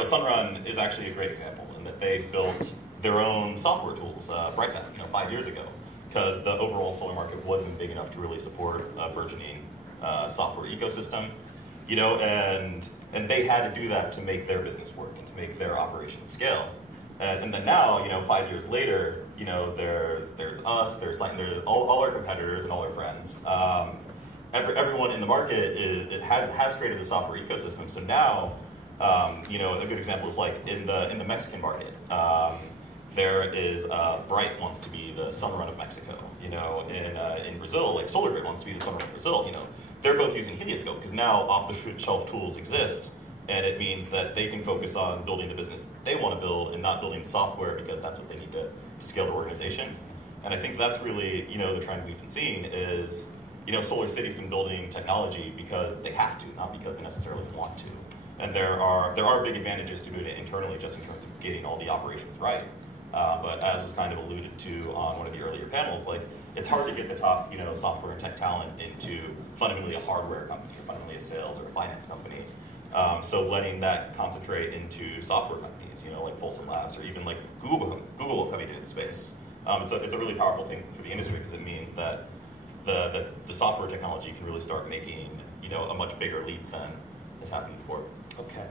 Sunrun is actually a great example in that they built their own software tools, Brightback, 5 years ago, because the overall solar market wasn't big enough to really support a burgeoning software ecosystem, and they had to do that to make their business work and to make their operations scale. And then now, 5 years later, there's us, there's all our competitors and all our friends. Everyone in the market has created the software ecosystem. So now, a good example is like in the Mexican market. There is Bright wants to be the Sunrun of Mexico. In Brazil, like SolarGrid wants to be the Sunrun of Brazil. They're both using Helioscope because now off-the-shelf tools exist, and it means that they can focus on building the business they want to build and not building software because that's what they need to scale their organization. And I think that's really the trend we've been seeing is Solar City's been building technology because they have to, not because they necessarily want to. And there are big advantages to doing it internally just in terms of getting all the operations right. But as was kind of alluded to on one of the earlier panels, like it's hard to get the top software and tech talent into fundamentally a hardware company or fundamentally a sales or a finance company. So letting that concentrate into software companies, like Folsom Labs or even like Google coming into the space. It's a really powerful thing for the industry because it means that the software technology can really start making a much bigger leap than has happened before. Okay.